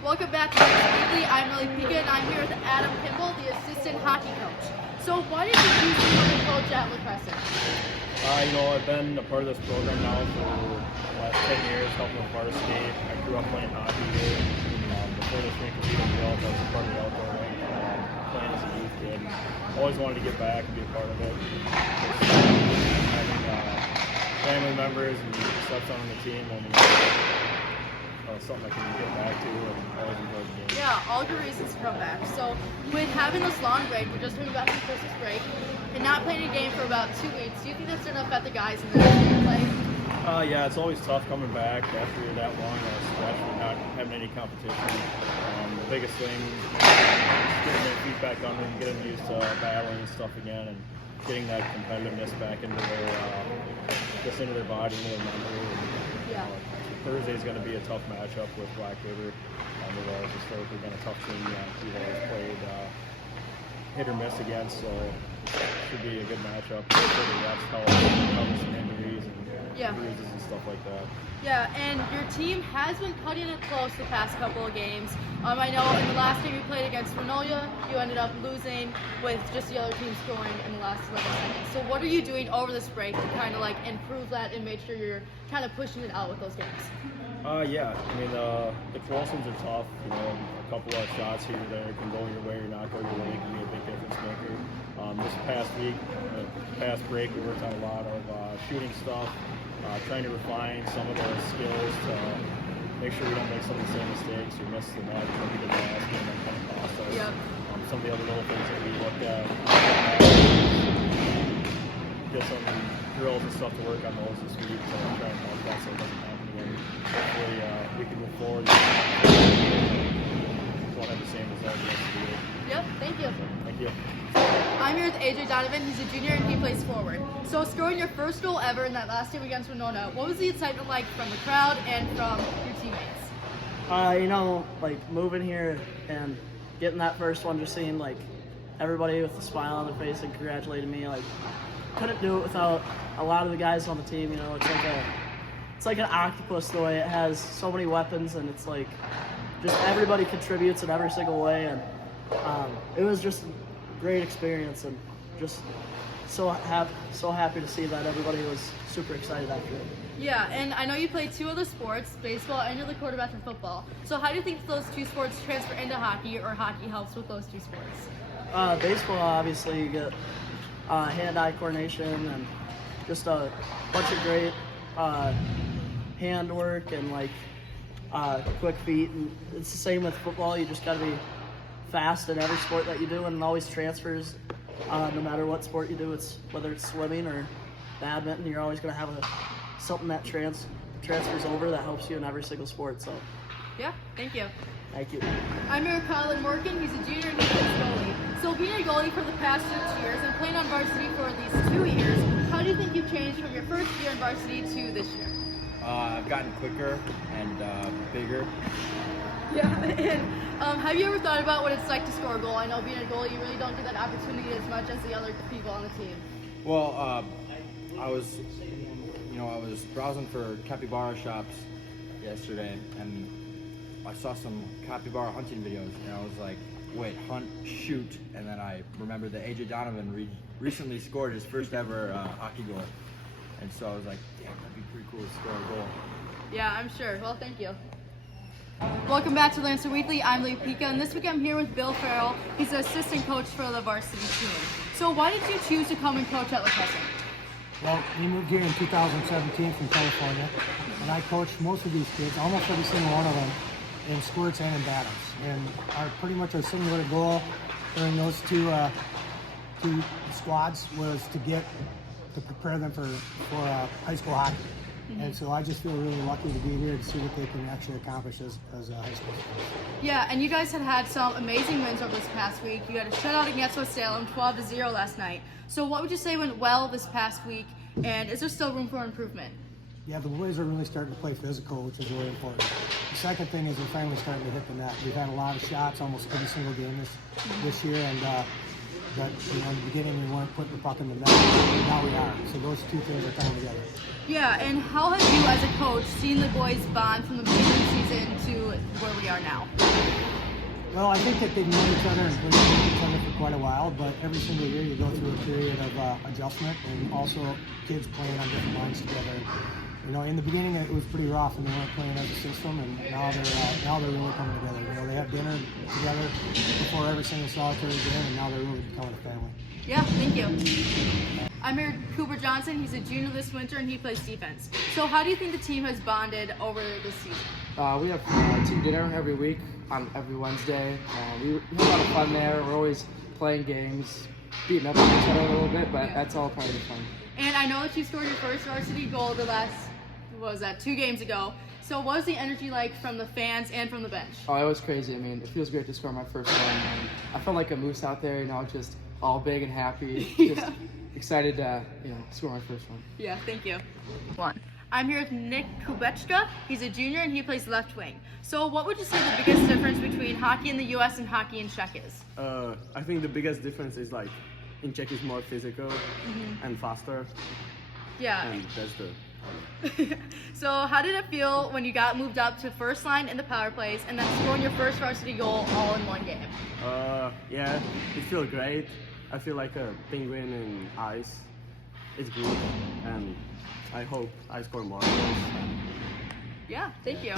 Welcome back to Hockey Weekly. I'm Lily Pika, and I'm here with Adam Kimball, the assistant hockey coach. So why did you choose to become a coach at La Crescent? I've been a part of this program now for the last 10 years, helping with varsity. I grew up playing hockey here. Before this rink was even built, I was a part of the outdoor rink, playing as a youth kid. Always wanted to get back and be a part of it. Having family members and stuff on the team, something I can get back to and always enjoy the game. Yeah, all good reasons to come back. So with having this long break, we're just coming back from Christmas break, and not playing a game for about 2 weeks, do you think that's going to affect the guys in the next play? Yeah, it's always tough coming back after that long stretch and not having any competition. The biggest thing is getting their feet back under and getting used to battling and stuff again, and getting that competitiveness back into their body, into their memory. Yeah. Thursday is going to be a tough matchup with Black River. They've always historically been a tough team. We've always played hit or miss against, so it should be a good matchup. Hopefully the refs help some injuries and bruises and stuff like that. Yeah, and your team has been cutting it close the past couple of games. I know in the last game you played against Vernonia, you ended up losing with just the other team scoring in the last 11 seconds. So what are you doing over this break to kind of like improve that and make sure you're kind of pushing it out with those games? The close ones are tough. A couple of shots here or there can go your way or not go your way. It can be a big difference maker. This past week, past break, we worked on a lot of shooting stuff, trying to refine some of those skills to make sure we don't make some of the same mistakes or miss the net that we did last game and kind of cost us. Yep. Some of the other little things that we looked at. Get some drills and stuff to work on those this week to try and help that so it doesn't happen again. Hopefully we can move forward and won't have the same result the rest of the year. Yep, thank you. So, thank you. I'm here with AJ Donovan. He's a junior and he plays forward. So scoring your first goal ever in that last game against Winona, what was the excitement like from the crowd and from your teammates? Moving here and getting that first one, just seeing everybody with a smile on their face and congratulating me. Couldn't do it without a lot of the guys on the team. It's like an octopus the way it has so many weapons, and it's just everybody contributes in every single way, and it was just a great experience, and just so happy to see that everybody was super excited after it. Yeah, and I know you play two other sports, baseball and you're the quarterback in football. So how do you think those two sports transfer into hockey, or hockey helps with those two sports? Baseball, obviously, you get hand-eye coordination and just a bunch of great hand work and quick feet. And it's the same with football. You just got to be fast in every sport that you do, and it always transfers. No matter what sport you do, whether it's swimming or badminton, you're always going to have something that transfers over that helps you in every single sport. So, yeah, thank you. Thank you. I'm here with Colin Morgan. He's a junior and he plays goalie. So being a goalie for the past 6 years and playing on varsity for at least 2 years, how do you think you've changed from your first year in varsity to this year? I've gotten quicker and bigger. Yeah, and have you ever thought about what it's like to score a goal? I know being a goalie, you really don't get that opportunity as much as the other people on the team. Well, I was browsing for capybara shops yesterday, and I saw some capybara hunting videos, and I was like, wait, hunt, shoot, and then I remembered that AJ Donovan recently scored his first ever hockey goal, and so I was like, damn, that'd be pretty cool to score a goal. Yeah, I'm sure. Well, thank you. Welcome back to Lancer Weekly. I'm Lee Pika, and this week I'm here with Bill Farrell. He's the assistant coach for the varsity team. So why did you choose to come and coach at La Crescent? Well, we moved here in 2017 from California, and I coached most of these kids, almost every single one of them, in squirts and in battles. And pretty much our singular goal during those two squads was to prepare them for high school hockey. Mm-hmm. And so I just feel really lucky to be here to see what they can actually accomplish as high school students. Yeah, and you guys had some amazing wins over this past week. You had a shutout against West Salem, 12-0 last night. So what would you say went well this past week, and is there still room for improvement? Yeah, the boys are really starting to play physical, which is really important. The second thing is we're finally starting to hit the net. We've had a lot of shots almost every single game this year, and But in the beginning, we weren't putting the puck in the net. Now we are. So those two things are coming together. Yeah, and how have you as a coach seen the boys bond from the beginning of the season to where we are now? Well, I think that they've known each other and played with each other for quite a while, but every single year you go through a period of adjustment and also kids playing on different lines together. You know, in the beginning it was pretty rough and they weren't playing as a system, and now they're really coming together. You know, they have dinner together before every single solitary game, and now they're really becoming a family. Yeah, thank you. I'm here with Cooper Johnson. He's a junior this winter and he plays defense. So how do you think the team has bonded over this season? We have team dinner every week on every Wednesday. We have a lot of fun there. We're always playing games, beating up on each other a little bit, but that's all part of the fun. And I know that you scored your first varsity goal the last, what was that, 2 games ago. So what was the energy like from the fans and from the bench? Oh, it was crazy. I mean, it feels great to score my first one. And I felt like a moose out there, you know, just all big and happy. Just excited to, score my first one. Yeah, thank you. I'm here with Nick Kubechka. He's a junior and he plays left wing. So what would you say the biggest difference between hockey in the US and hockey in Czech is? I think the biggest difference is like in Czech is more physical and faster, Yeah. and that's the. So how did it feel when you got moved up to first line in the power plays and then scoring your first varsity goal all in one game? Yeah, it feels great. I feel like a penguin in ice. It's good, and I hope I score more goals. Yeah, thank you.